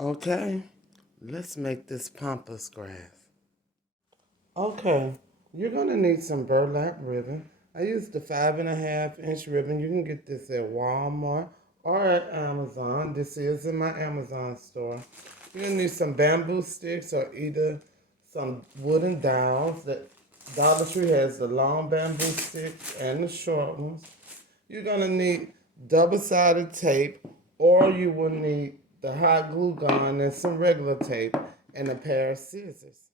Okay, let's make this pampas grass. Okay, you're gonna need some burlap ribbon. I used the 5.5-inch ribbon. You can get this at Walmart or at Amazon. This is in my Amazon store. You're gonna need some bamboo sticks or either some wooden dowels. That Dollar Tree has the long bamboo sticks and the short ones. You're gonna need double-sided tape, or you will need the hot glue gun and some regular tape and a pair of scissors.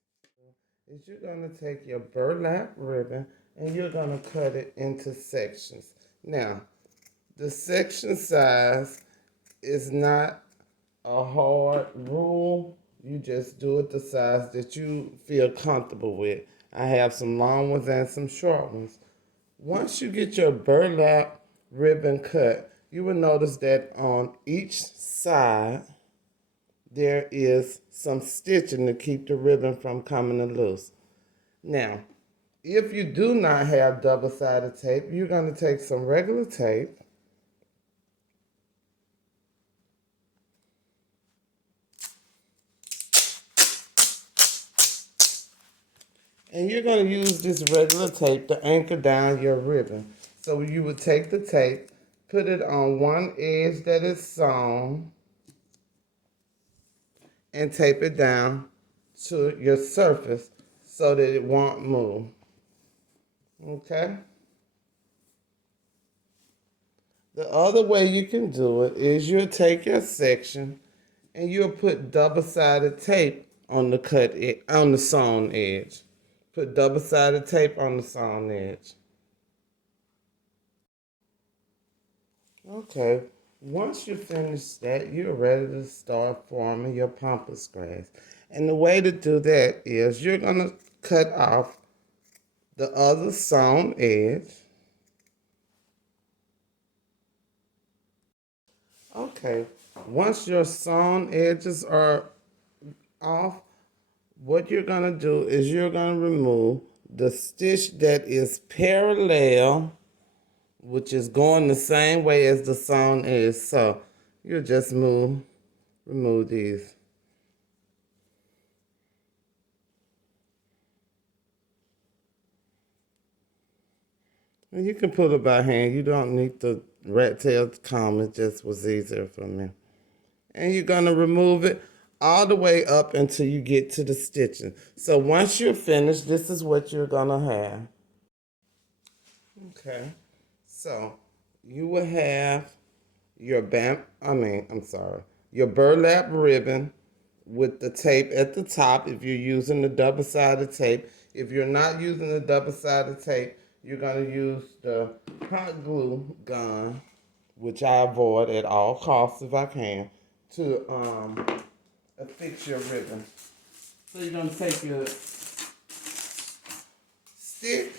Is you're gonna take your burlap ribbon and you're gonna cut it into sections. Now, the section size is not a hard rule. You just do it the size that you feel comfortable with. I have some long ones and some short ones. Once you get your burlap ribbon cut, you will notice that on each side there is some stitching to keep the ribbon from coming loose. Now, if you do not have double-sided tape, you're going to take some regular tape and you're going to use this regular tape to anchor down your ribbon. So you would take the tape, put it on one edge that is sewn, and tape it down to your surface so that it won't move. Okay? The other way you can do it is you'll take your section and you'll put double-sided tape on the sewn edge. Put double-sided tape on the sewn edge. Okay, once you finish that, you're ready to start forming your pampas grass. And the way to do that is you're gonna cut off the other sewn edge. Okay, once your sewn edges are off, what you're gonna do is you're gonna remove the stitch that is parallel, which is going the same way as the sewn edge. So you just remove these. And you can pull it by hand. You don't need the rat tail comb. It just was easier for me. And you're gonna remove it all the way up until you get to the stitching. So once you're finished, this is what you're gonna have. Okay, so you will have your your burlap ribbon with the tape at the top if you're using the double-sided tape. If you're not using the double-sided tape, you're gonna use the hot glue gun, which I avoid at all costs if I can, to affix your ribbon. So you're gonna take your stick,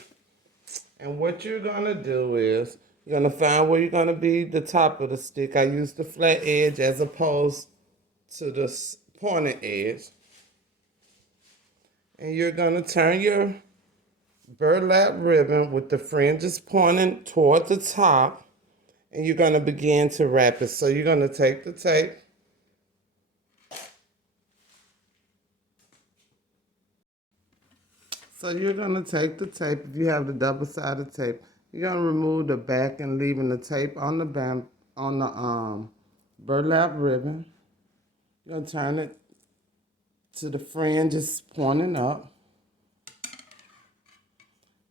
and what you're gonna do is you're gonna find where you're gonna be the top of the stick. I use the flat edge as opposed to the pointed edge. And you're gonna turn your burlap ribbon with the fringes pointing toward the top, and you're gonna begin to wrap it. So you're gonna take the tape, if you have the double-sided tape, you're gonna remove the back and leaving the tape on the burlap ribbon. You're gonna turn it to the fringes pointing up.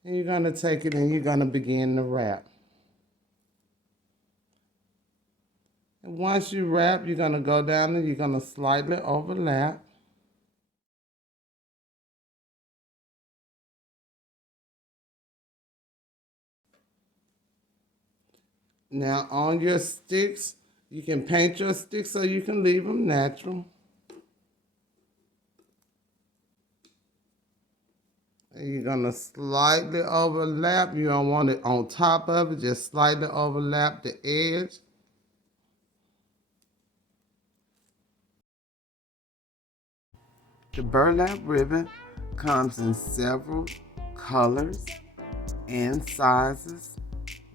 And you're gonna take it and you're gonna begin to wrap. And once you wrap, you're gonna go down and you're gonna slightly overlap. Now on your sticks, you can paint your sticks so you can leave them natural. And you're gonna slightly overlap. You don't want it on top of it, just slightly overlap the edge. The burlap ribbon comes in several colors and sizes.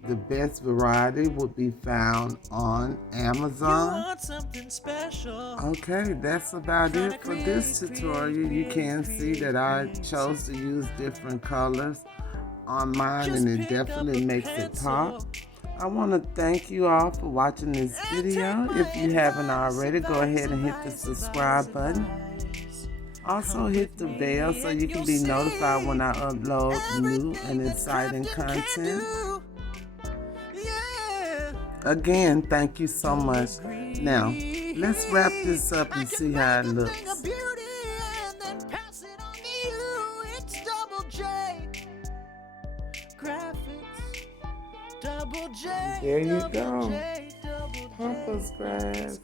The best variety would be found on Amazon. Okay, that's about it for this tutorial. You can see that I chose to use different colors on mine, and it definitely makes it pop. I want to thank you all for watching this video. If you haven't already, go ahead and hit the subscribe button. Also hit the bell so you can be notified when I upload new and exciting content. Again, thank you so much. Now, let's wrap this up and see how it looks. There you go. Pampas Grass.